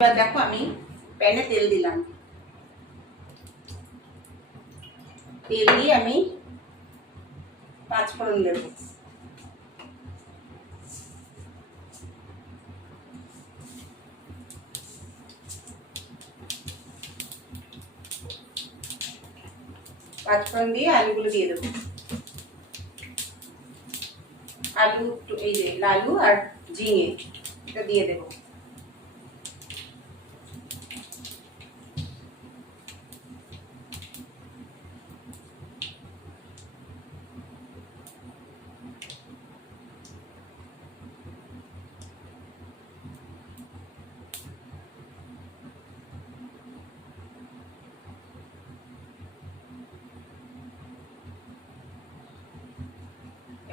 এবার দেখো আমি প্যানে তেল দিলাম। তেল দিয়ে আমি পাঁচ ফোড়ন দেব। পাঁচ ফোড়ন দিয়ে আলুগুলো দিয়ে দেবো। আলু এই যে আলু আর ঝিঙে, এটা দিয়ে দেবো।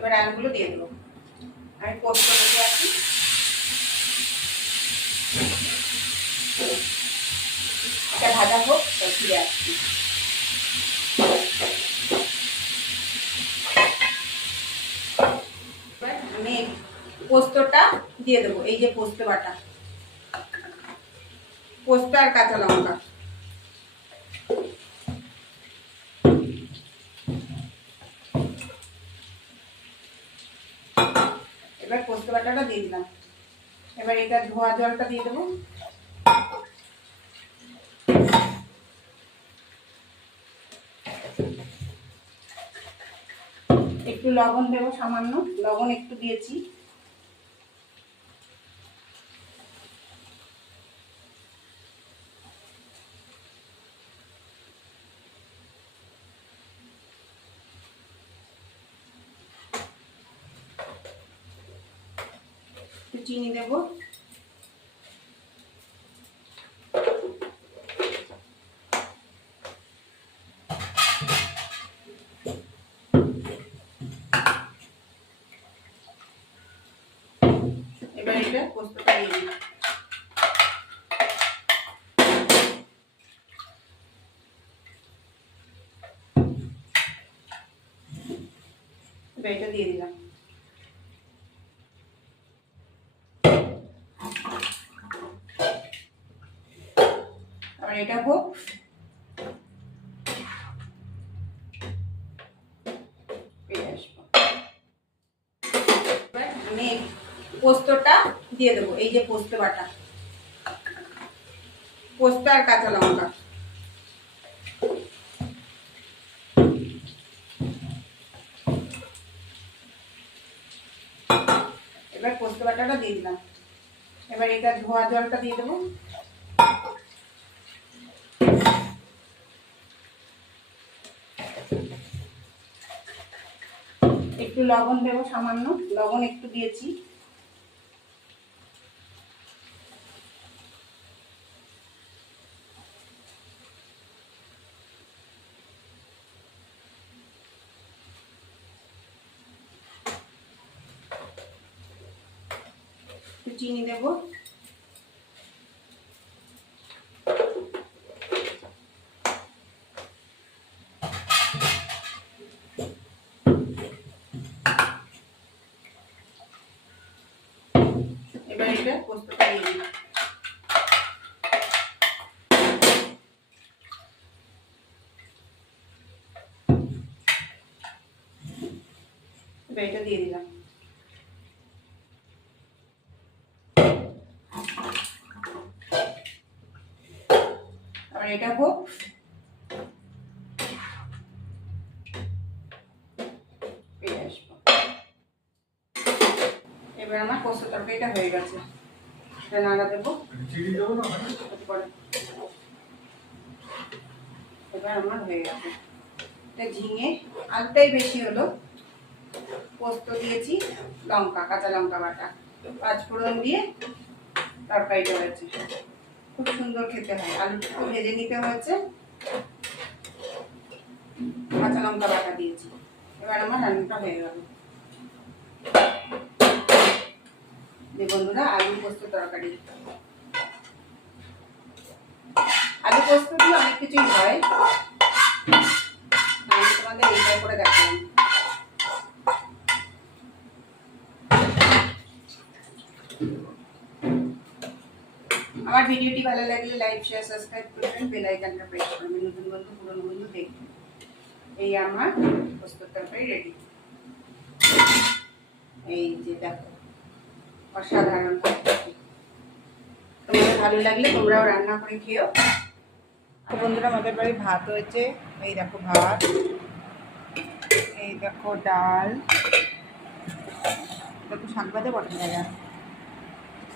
এবার আলুগুলো দিয়ে দেবো। আমি পোস্ত আছি এটা ভাজা হোক তো ফিরে আসছি। আমি পোস্তটা দিয়ে দেবো, এই যে পোস্ত বাটা। পোস্ত আর কাঁচা লঙ্কা। এবার পোস্ত বাটাটা দিয়ে দিলাম। এবার এটা ধোয়া জলটা দিয়ে দেবো। একটু লবণ দেবো সামান্য। লবণ একটু দিয়েছি। একটু চিনি দেবো এবার এটা পোস্তটা দিয়ে দিই। এটা দিয়ে দিলাম। এটা হোক। আমি পোস্তটা দিয়ে দেবো, এই যে পোস্ত বাটা। পোস্ত আর কাঁচা লঙ্কা। এবার পোস্ত বাটাটা দিয়ে দিলাম। এবার এটা ধোয়া জলটা দিয়ে দেবো। একটু লবণ দেবো সামান্য লবণ একটু দিয়েছি। চিনি দেবো। এবার এটা পোস্তটা দিয়ে দিই এবার এটা দিয়ে দিলাম আবার এটা হোক ফিরে আসব এবার আমার পোস্ত তরকারিটা হয়ে গেছে। এটা নাড়া দেবো। এবার আমার হয়ে গেছে। এটা ঝিঙে আলুটাই বেশি হলো। পোস্ত দিয়েছি লঙ্কা কাঁচা লঙ্কা বাটা। পাঁচ ফোড়ন দিয়ে তরকারিটা হয়েছে। খুব সুন্দর খেতে হয়। আলুটা ভেজে নিতে হয়েছে। কাঁচা লঙ্কা বাটা দিয়েছি। এবার আমার রান্নাটা হয়ে গেল। যে বন্ধুরা আলু পোস্ত তরকারি। আলু পোস্ত দিয়ে অনেক কিছুই হয়। আমি তোমাদের এইটাই করে দেখালাম। আমার ভিডিওটি ভালো লাগলে লাইক শেয়ার সাবস্ক্রাইব করবেন। বেল আইকনটা প্রেস করবেন। নতুন বন্ধু, পুরনো বন্ধু দেখবেন। এই আমার পোস্তর তরকারি রেডি এই যে দেখো। অসাধারণ। তোমাদের ভালো লাগলে তোমরাও রান্না করে খেও। তো বন্ধুরা, আমাদের বাড়ি ভাত হয়েছে। এই দেখো ভাত, এই দেখো ডাল। দেখো ভাজা বটন ভাজা।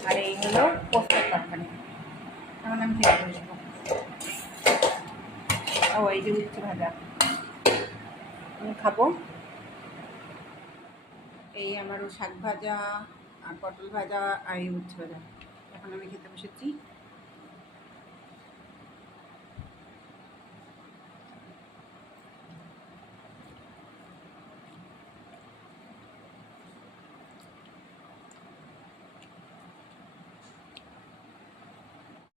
আর এই হলো পোস্তার তরকারি। এখন আমি খেতে বসবো। ও, এই যে উচ্ছে ভাজা। আমি খাব। এই আমারও শাক ভাজা। আর পটল ভাজা আর উচ্ছে ভাজা এখন আমি খেতে বসেছি।